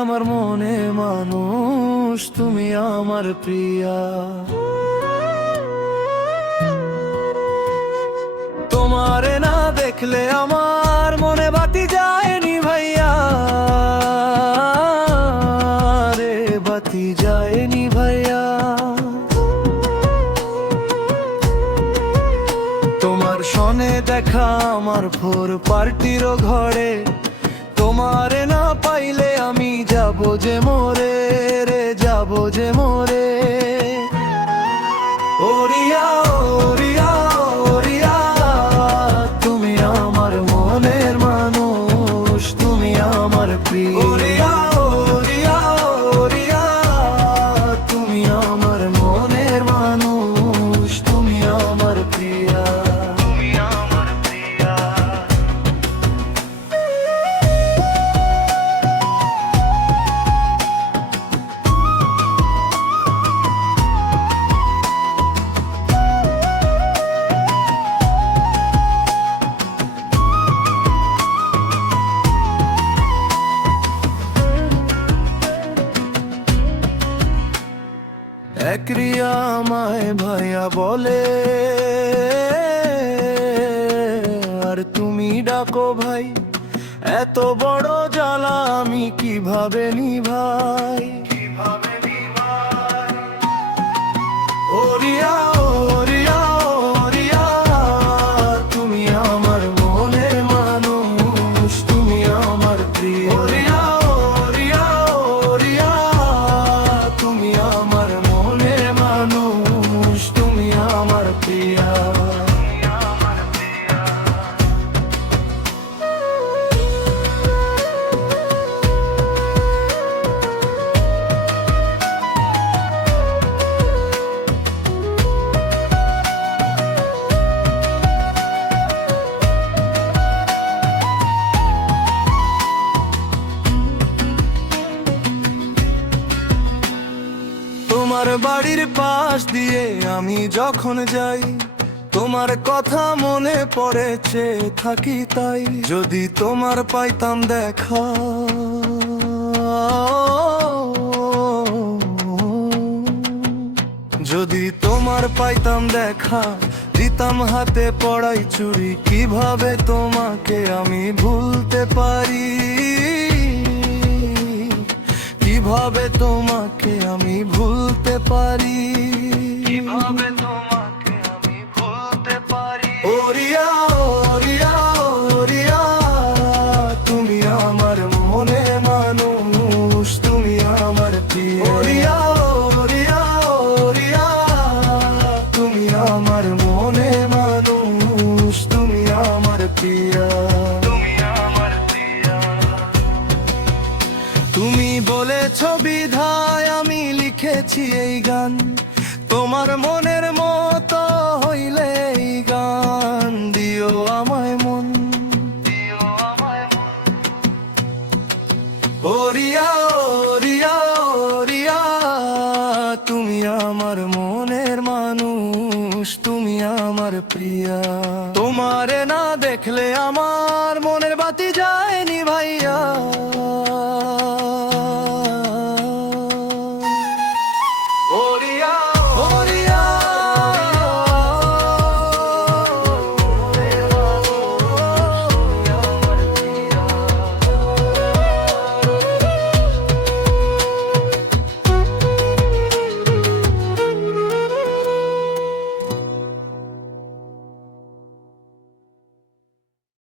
আমার মনে মানুষ, তুমি আমার প্রিয়া। তোমারে না দেখলে আমার মনে বাতি যায়নি ভাইয়া রে, বাতি যায়নি ভাইয়া। তোমার সনে দেখা আমার ভোর পার্টিরও ঘরে, তোমারে না পাইলে আমি যাব যে মরে রে, যাব যে মরে। ওরিয়া ওরিয়া ওরিয়া, তুমি আমার মনের মানুষ, তুমি আমার প্রিয়। ওরিয়া ওরিয়া ওরিয়া, তুমি আমার মনের মানুষ, তুমি আমার প্রিয়া, তুমি আমার প্রিয়া। এক রিয়া আমায় ভাইয়া বলে, আর তুমি ডাকো ভাই। এত বড় জ্বালা আমি কিভাবে নিভাই, কিভাবে নিভাই। ওরিয়া ওরিয়া ওরিয়া, তুমি আমার মনের মানুষ, তুমি আমার প্রিয়। ওরিয়া ওরিয়া ওরিয়া, তুমি আমার মনের মানুষ, তুমি আমার প্রিয়া। তোমার বাড়ির পাশ দিয়ে আমি যখন যাই, তোমার কথা মনে পড়েছে থাকি তাই। যদি তোমার পাইতাম দেখা, যদি তোমার পাইতাম দেখা, দিতাম হাতে পড়াই চুরি। কিভাবে তোমাকে আমি ভুলতে পারি, কিভাবে তোমাকে আমি ভুলতে পারি, কিভাবে তোমাকে আমি ভুলতে পারি। ওরিয়া ওরিয়া ওরিয়া, তুমি আমার মনে মানুষ, তুমি আমার প্রিয়। ওরিয়া ওরিয়া ওরিয়া, তুমি আমার মনে মানুষ, তুমি আমার প্রিয়া, তুমি আমার প্রিয়া। তুমি বলেছ বিধায় আমি লিখেছি এই গান, তোমার মনের মতো হইলে এই গান দিও আমায় মন, দিও আমায় মন। ওরিয়া ওরিয়া ওরিয়া, তুমি আমার মনের মানুষ, তুমি আমার প্রিয়া। তোমারে না দেখলে আমার মনের বাতি যায়নি ভাই।